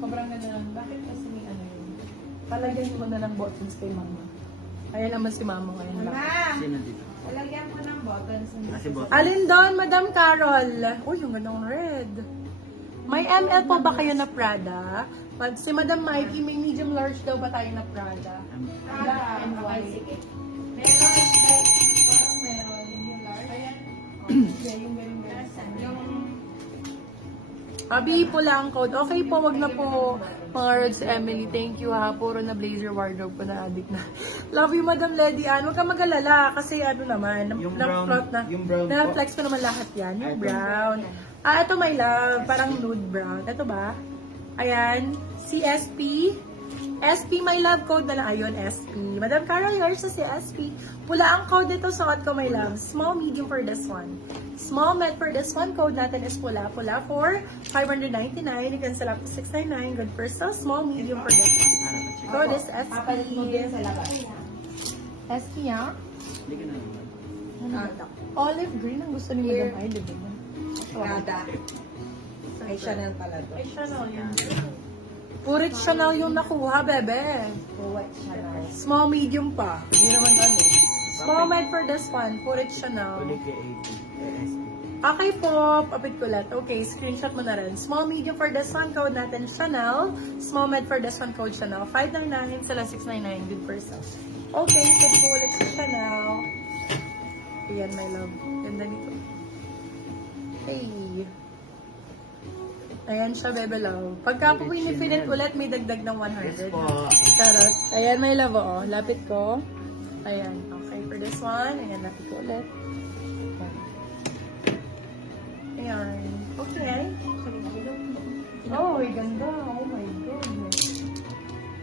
Sobrang ganda lang. Bakit kasi may ano yun? Palagyan mo na ng buttons kay mama. Kaya naman si mama ngayon lang. Ma'am, Sino dito? lalagyan mo ng buttons. Kasi bot. Alin doon, Madam Carol? Uy, yung gandang red. May ML po ba kayo na Prada? Pag si Madam Mikey, may medium large daw ba tayo na Prada? Black and white. Sige. Meron, parang meron. Yung large. Ayan. Yeah, yung very Yung Abi, pula ang code. Okay po, wag na po. Mga Reds, Emily, thank you ha. Puro na blazer wardrobe po na addict na. Love you, Madam Lady Ann. Huwag ka mag-alala kasi ano naman, Yung brown, na-float na. yung brown po. Na-flex ko naman lahat yan. Yung Ito. brown. Ah, ito my love. Parang nude brown. Ito ba? Ayan. CSP. SP, my love. Code na lang. Ayun, SP. Madam Carol, yours sa CSP. Pula ang code dito. Suot ko, my love. Small, medium for this one. Small, med for this one. Code natin is pula. Pula for 599. You can sell up to 699. Good for so. Small, medium for this one. Code is SP. papalit mo din sa labas. SP, ha? Hindi ka na naman. Olive green ang gusto ni Madam Ay, diba? Prada. Ay, Chanel pala to. Ay, Chanel yan. Purit Chanel yung nakuha, bebe. White Chanel. Small, medium pa. Hindi naman ano. Small med for this one. Purit Chanel. Ulit kay 80. Okay po. Papit ko lahat. Okay, screenshot mo na rin. Small, medium for this one. Code natin Chanel. Small med for this one. Code Chanel. 599 sila 699. Good for sale. Okay, fit po ulit sa Chanel. Ayan, my love. Ganda nito. Hey. Ayan siya, bebe love. Pagka po pinipilit ulit, may dagdag ng 100. Yes po. Charot. Ayan, may love, oh. Lapit ko. Ayan. Okay, for this one. Ayan, lapit ko ulit. Ayan. Okay. Oh, ay ganda. Oh my God.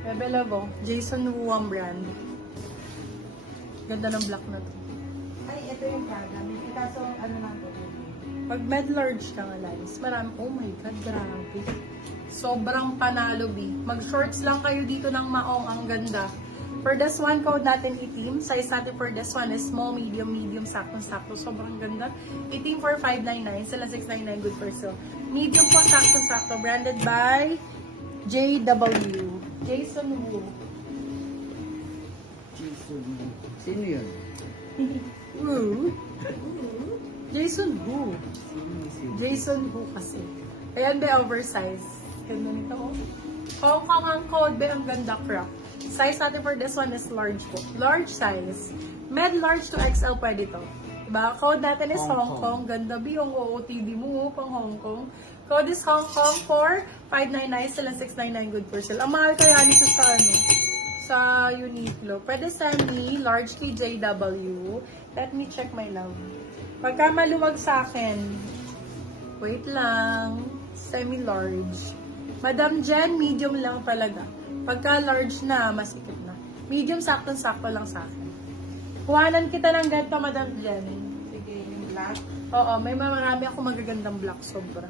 Bebe love, oh. Jason Wu ang brand. Ganda ng black na to. Ay, ito yung Prada. Kaso, ano lang to? Pag med-large ka nga, guys, marami, oh my God, grabe. Sobrang panalo, B. Mag-shorts lang kayo dito ng maong, ang ganda. For this one, code natin itim. Size natin for this one is small, medium, medium, sakto-sakto. Sobrang ganda. Itim for 599, sila 699, good for sale. Medium po, sakto-sakto. Branded by JW. Jason Wu. Sino yun? Wu? Jason Wu. Sino? Jason Wu kasi. Ayan, be, oversize. Ganda nito, oh. Hong Kong ang code, be, ang ganda, crop. Size natin for this one is large po. Large size. Med large to XL pwede to. Diba? Code natin is Hong Kong. Ganda, be, yung OOTD mo, pang Hong Kong. Code is Hong Kong for 599, sila 699, good for sale. Ang mahal kaya nito sa, ano, sa Uniqlo. Pwede semi, large kay JW. Let me check my love. Pagka maluwag sa akin, wait lang, semi-large. Madam Jen, medium lang talaga. Pagka large na, masikip na. Medium, sakto-sakto lang sa akin. Kuhanan kita ng ganito, Madam Jen. Sige, yung black. Oo, may marami ako magagandang black, sobra.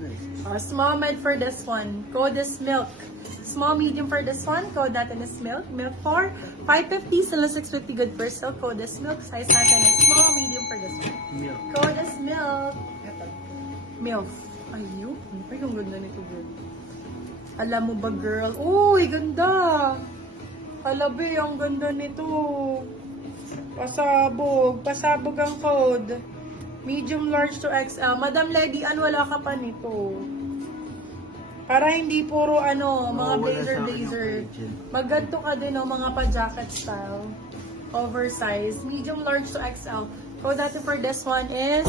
Nice. Small med for this one. Code is milk. Small medium for this one. Code natin is milk. Milk for 550. Sila 650. Good for sale. Code is milk. Size natin is small medium for this one. Milk. Code is milk. Ito. Milk. Ayun. Ay, ang ganda nito, girl. Alam mo ba, girl? Uy, ganda. Alabi, ang ganda nito. Pasabog. Pasabog ang code. Medium, large to XL. Madam Lady, wala ka pa nito. Para hindi puro mga blazer. Magganto ka din, mga pa-jacket style. Oversized. Medium, large to XL. Code natin for this one is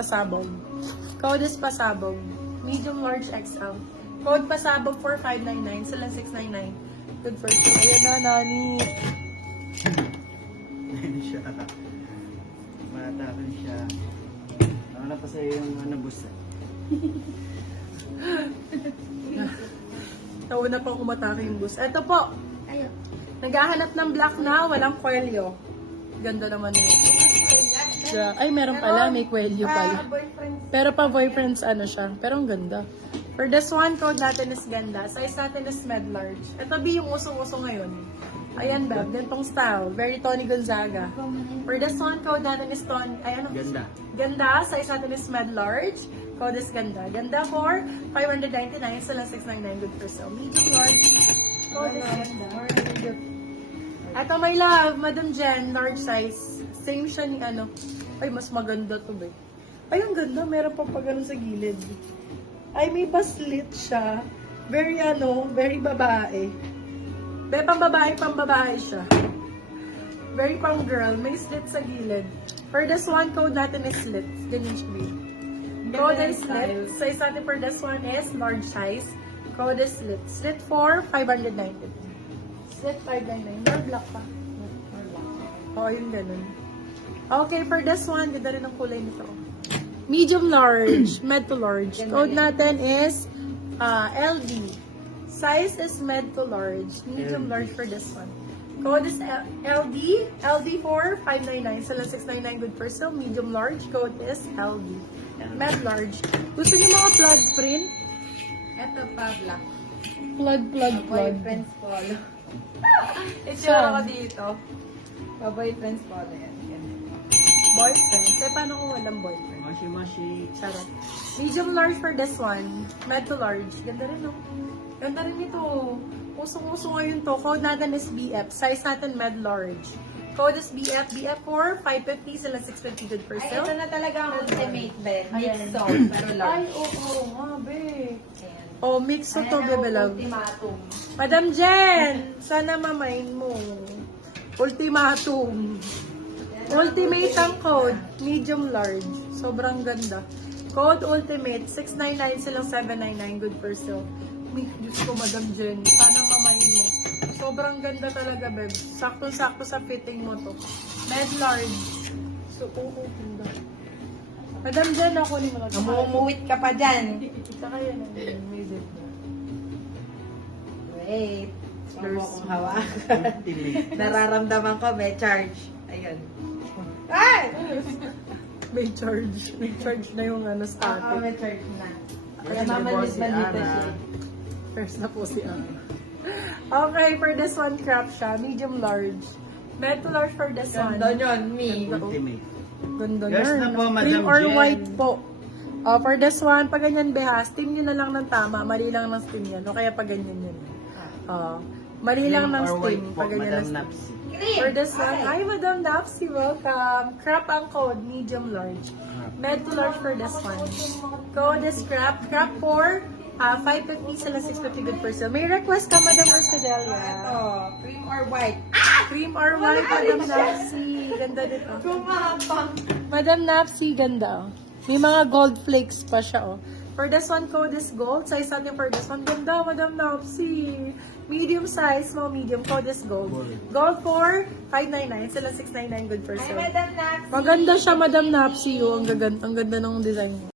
pasabog. Code is pasabog. Medium, large, XL. Code pasabog for 599. Sila 699. Good for you. Ayan na, Nani. Ayun siya. Matakan siya. Ano na pa sa'yo yung busa? Nauna pang umatake yung bus. Ito po. Ayun. Naghahanap ng black na, walang kwelyo. Ganda naman nito. Ay, meron pala. May kwelyo pala. Boyfriend. Pero pa boyfriends, siya. Pero ang ganda. For this one, code natin is ganda. Size natin is med large. Ito B yung usong-uso ngayon. Ayan, Beb. Gantong style. Very Tony Gonzaga. For this one, code natin is Tony. Ayan, Ganda. Ganda. Size natin is med large. Code is ganda. Ganda for 599. Sila 699. Good for sale. Medium large. Code is ganda. Ito, my love. Madam Jen. Large size. Same siya ni ano. Ay, mas maganda to, be. Ay, ang ganda. Meron pa ganun sa gilid. Ay, may pa-slit siya. Very very babae. Be, pang babae siya. Very pang girl. May slit sa gilid. For this one, code natin is slit. Ganyan siya. Code is slit. Size natin for this one is large size. Code is slit. Slit for 590. Slit 599. More black pa. Oo, yung ganun. Okay, for this one, ganda rin ang kulay nito. Medium large, med to large. Code natin is LD. Size is med to large. Medium large for this one. Code is LD. LD for 599. Sila 699 good for sale. Medium large. Code is LD. Med large. Gusto niyo mga flood print? Ito pa, black. Flood. Boyfriend's polo. Itsura ko dito. Boyfriend's polo yan. Boyfriend. Kaya paano kung walang boyfriend? Mashi. Sarap. Medium large for this one. Med to large. Ganda rin, no? Ganda rin ito. Usong-uso ngayon to. Code natin is BF. Size natin med large. Code is BF. BF for 550. Sila 650 good for Ay, sale. ito na talaga ang ultimate, Ben. Ayan. Mixed salt, pero Ay, large. oo. Nga, be. Ayan. Oh, mix to Ayan to, ang bebe love. ultimatum. Madam Jen, sana mamain mo. Ultimatum. Ultimate ang code. Medium large. Sobrang ganda. Code ultimate. 699 silang 799. Good for sale. Diyos ko, Madam Jen. Sana mamain mo. Sobrang ganda talaga, babe. Sakto-sakto sa fitting mo to. Med large. So, ganda. Madam Jen, ako ni mo. Namumuwit ka pa dyan. Saka yan. May zip na. Wait. Huwag mo akong hawakan. Ultimate. Nararamdaman ko, may charge. Ayun. Ay! May charge. May charge na yung Oo, static. may charge na. Kaya Yes, mamalit-malit si na Ana. siya. First na po si Ana. Okay, for this one, crop siya. Medium large. Med to large for this one. Ganda yun, me. Ultimate. Ganda Yes na. na po, Madam Cream or Jen. white po. For this one, pag ganyan beha, steam nyo na lang ng tama. Mali lang ng steam yan. O kaya pag ganyan yun. Mali lang ng Cream or steam. white po, Pag ganyan ng Madam steam. Napsi. For this one, hi Madam Napsi, welcome. Crop ang code, medium large. Med to large for this one. Code is crop. Crop for 550 sila 650 good for sale. May request ka, Madam Ursadelia. Ito, cream or white. Cream or white, Madam Napsi. Ganda dito. Kumapang. Madam Napsi, ganda. Oh. May mga gold flakes pa siya, oh. For this one, code is gold. Size natin for this one. Ganda, Madam Napsi. Medium size, small medium. Code is gold. Gold for 599. Sila 699 good for Ay, sale. Madam Naxi. Maganda siya, Madam Napsi. Oh. Ang ganda ng design niya.